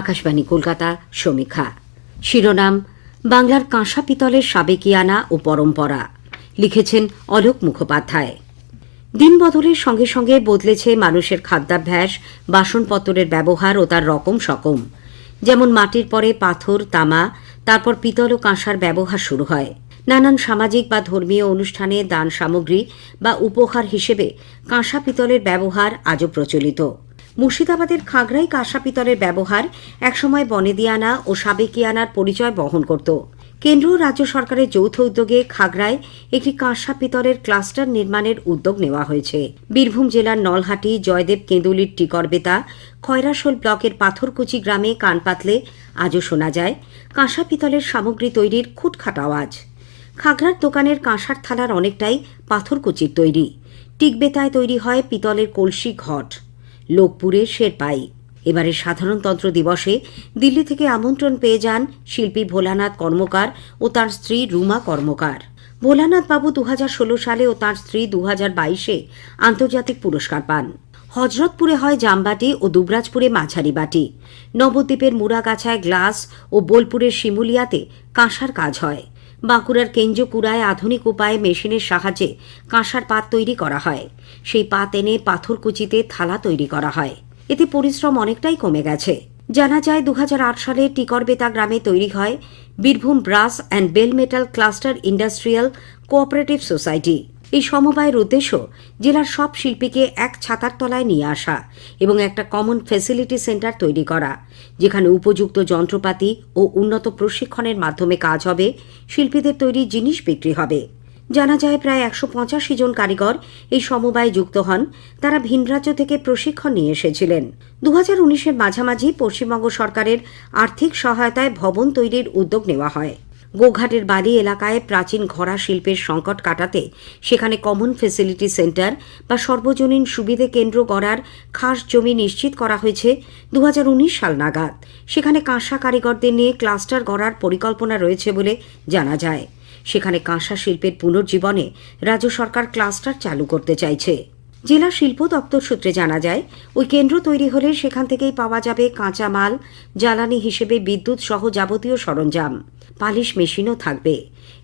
আকাশবাণী, কলকাতা, সমীক্ষা। শিরোনাম, বাংলার কাঁসা পিতলের সাবেকিয়ানা ও পরম্পরা, লিখেছেন অলোক মুখোপাধ্যায়। দিন বদলের সঙ্গে সঙ্গে বদলেছে মানুষের খাদ্যাভ্যাস, বাসনপত্রের ব্যবহার ও তার রকম সকম। যেমন মাটির পরে পাথর, তামা, তারপর পিতল ও কাঁসার ব্যবহার শুরু হয়। নানান সামাজিক বা ধর্মীয় অনুষ্ঠানে দান সামগ্রী বা উপহার হিসেবে কাঁসা পিতলের ব্যবহার আজও প্রচলিত। মুর্শিদাবাদের খাগড়াই কাঁসা পিতলের ব্যবহার একসময় বনেদিয়ানা ও সাবেকিয়ানার পরিচয় বহন করত। কেন্দ্র রাজ্য সরকারের যৌথ উদ্যোগে খাগড়ায় একটি কাঁসা পিতলের ক্লাস্টার নির্মাণের উদ্যোগ নেওয়া হয়েছে। বীরভূম জেলার নলহাটি, জয়দেব কেঁদুলির টিকরবেতা, খয়রাশোল ব্লকের পাথরকুচি গ্রামে কান পাতলে আজও শোনা যায় কাঁসা পিতলের সামগ্রী তৈরির খুটখাট আওয়াজ। খাগড়ার দোকানের কাঁসার থালার অনেকটাই পাথরকুচির তৈরি। টিকবেতায় তৈরি হয় পিতলের কলসি ঘট। লোকপুরে শেরপাই। এবারে সাধারণতন্ত্র দিবসে দিল্লি থেকে আমন্ত্রণ পেয়ে যান শিল্পী ভোলানাথ কর্মকার ও তার স্ত্রী রুমা কর্মকার। ভোলানাথ বাবু দু হাজার ষোলো সালে ও তার স্ত্রী দু বাইশে আন্তর্জাতিক পুরস্কার পান। হজরতপুরে হয় জামবাটি ও দুবরাজপুরে মাঝারি বাটি। নবদ্বীপের মুরাগাছায় গ্লাস ও বোলপুরের শিমুলিয়াতে কাঁসার কাজ হয়। বাঁকুড়ার কেঞ্জকুড়ায় আধুনিক উপায়ে মেশিনের সাহায্যে কাঁসার পাত তৈরি করা হয়। সেই পাত এনে পাথরকুচিতে থালা তৈরি করা হয়। এতে পরিশ্রম অনেকটাই কমে গেছে। জানা যায় দু হাজার আট সালে টিকরবেতা গ্রামে তৈরি হয় Birbhum brass and bell metal cluster industrial cooperative society. এই সমবায়ের উদ্দেশ্য জেলার সব শিল্পীকে এক ছাতার তলায় নিয়ে আসা এবং একটা কমন ফেসিলিটি সেন্টার তৈরি করা, যেখানে উপযুক্ত যন্ত্রপাতি ও উন্নত প্রশিক্ষণের মাধ্যমে কাজ হবে, শিল্পীদের তৈরি জিনিস বিক্রি হবে। জানা যায় প্রায় একশো পঁচাশি জন কারিগর এই সমবায়ে যুক্ত হন। তারা ভিন রাজ্য থেকে প্রশিক্ষণ নিয়ে এসেছিলেন। দু হাজার উনিশের মাঝামাঝি পশ্চিমবঙ্গ সরকারের আর্থিক সহায়তায় ভবন তৈরির উদ্যোগ নেওয়া হয়। গোঘাটের বালি এলাকায় প্রাচীন ঘোড়া শিল্পের সংকট কাটাতে সেখানে কমন ফেসিলিটি সেন্টার বা সর্বজনীন সুবিধে কেন্দ্র গড়ার খাস জমি নিশ্চিত করা হয়েছে দু হাজার উনিশ সাল নাগাদ। সেখানে কাঁসা কারিগরদের নিয়ে ক্লাস্টার গড়ার পরিকল্পনা রয়েছে বলে জানা যায়। সেখানে কাঁসা শিল্পের পুনর্জীবনে রাজ্য সরকার ক্লাস্টার চালু করতে চাইছে। জেলা শিল্প দপ্তর সূত্রে জানা যায়, ওই কেন্দ্র তৈরি হলে সেখান থেকেই পাওয়া যাবে কাঁচামাল, জ্বালানি হিসেবে বিদ্যুৎ সহ যাবতীয় সরঞ্জাম। পালিশ মেশিনও থাকবে।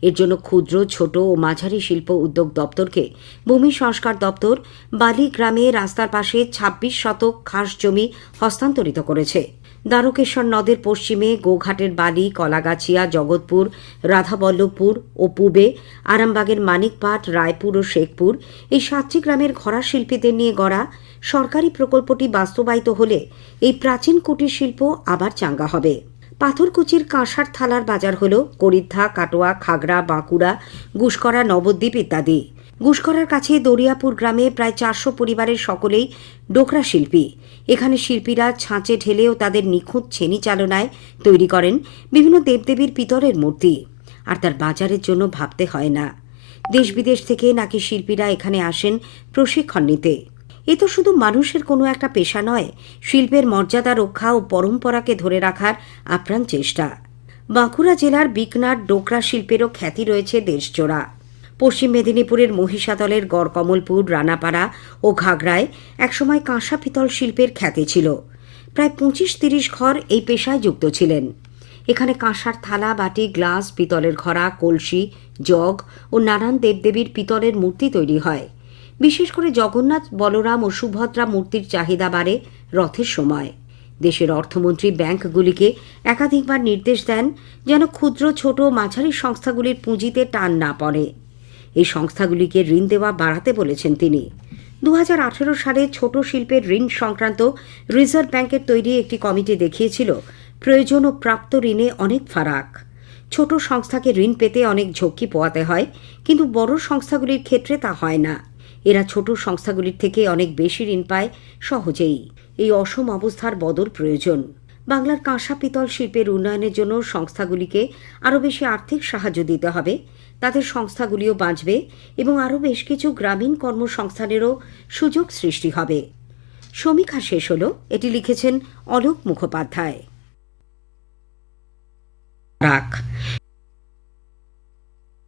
এর জন্য ক্ষুদ্র, ছোট ও মাঝারি শিল্প উদ্যোগ দপ্তরকে ভূমি সংস্কার দপ্তর বালি গ্রামে রাস্তার পাশে ২৬ শতক খাস জমি হস্তান্তরিত করেছে। দ্বারকেশ্বর নদের পশ্চিমে গোঘাটের বালি, কলাগাছিয়া, জগৎপুর, রাধাবল্লভপুর ও পূবে আরামবাগের মানিকপাট, রায়পুর ও শেখপুর এই সাতটি গ্রামের ঘোড়া শিল্পীদের নিয়ে গড়া সরকারি প্রকল্পটি বাস্তবায়িত হলে এই প্রাচীন কুটির শিল্প আবার চাঙ্গা হবে। পাথরকুচির কাঁসার থালার বাজার হল করিদ্ধা, কাটোয়া, খাগড়া, বাঁকুড়া, গুসকরা, নবদ্বীপ ইত্যাদি। গুসকরার কাছে দরিয়াপুর গ্রামে প্রায় চারশো পরিবারের সকলেই ডোকরা শিল্পী। এখানে শিল্পীরা ছাঁচে ঢেলেও তাদের নিখুঁত ছেনি চালনায় তৈরি করেন বিভিন্ন দেবদেবীর পিতরের মূর্তি। আর তার বাজারের জন্য ভাবতে হয় না। দেশ বিদেশ থেকে নাকি শিল্পীরা এখানে আসেন প্রশিক্ষণ নিতে। এ তো শুধু মানুষের কোনো একটা পেশা নয়, শিল্পের মর্যাদা রক্ষা ও পরম্পরাকে ধরে রাখার আপ্রাণ চেষ্টা। বাঁকুড়া জেলার বিকনার ডোকরা শিল্পেরও খ্যাতি রয়েছে দেশজোড়া। পশ্চিম মেদিনীপুরের মহিষাদলের গড়কমলপুর, রানাপাড়া ও ঘাগড়ায় একসময় কাঁসা পিতল শিল্পের খ্যাতি ছিল। প্রায় পঁচিশ তিরিশ ঘর এই পেশায় যুক্ত ছিলেন। এখানে কাঁসার থালা, বাটি, গ্লাস, পিতলের ঘরা, কলসি, জগ ও নানান দেবদেবীর পিতলের মূর্তি তৈরি হয়। বিশেষ করে জগন্নাথ, বলরাম ও সুভদ্রা মূর্তির চাহিদা বাড়ে রথের সময়। দেশের অর্থমন্ত্রী ব্যাংকগুলিকে একাধিকবার নির্দেশ দেন যেন ক্ষুদ্র, ছোট মাঝারি সংস্থাগুলির পুঁজিতে টান না পড়ে। এই সংস্থাগুলিকে ঋণ দেওয়া বাড়াতে বলেছেন তিনি। দু হাজার আঠেরো সালে ছোট শিল্পের ঋণ সংক্রান্ত রিজার্ভ ব্যাংকের তৈরি একটি কমিটি দেখিয়েছিল, প্রয়োজন ও প্রাপ্ত ঋণে অনেক ফারাক। ছোট সংস্থাকে ঋণ পেতে অনেক ঝক্কি পোয়াতে হয়, কিন্তু বড় সংস্থাগুলির ক্ষেত্রে তা হয় না। এরা ছোট সংস্থাগুলির থেকে অনেক বেশি ঋণ পায় সহজেই। এই অসম অবস্থার বদল প্রয়োজন। বাংলার কাঁসা পিতল শিল্পের উন্নয়নের জন্য সংস্থাগুলিকে আরও বেশি আর্থিক সাহায্য দিতে হবে। তাদের সংস্থাগুলিও বাঁচবে এবং আরও বেশ কিছু গ্রামীণ কর্মসংস্থানেরও সুযোগ সৃষ্টি হবে। সমীক্ষা শেষ হল। এটি লিখেছেন অলোক মুখোপাধ্যায়। রাখ।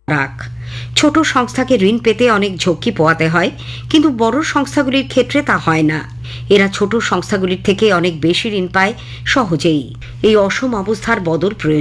রাখ। ছোট সংস্থাকে ঋণ পেতে অনেক ঝক্কি পোয়াতে হয়, কিন্তু বড় সংস্থাগুলির ক্ষেত্রে তা হয় না। এরা ছোট সংস্থাগুলির থেকে অনেক বেশি ঋণ পায় সহজেই। এই অসম অবস্থার বদল প্রয়োজন।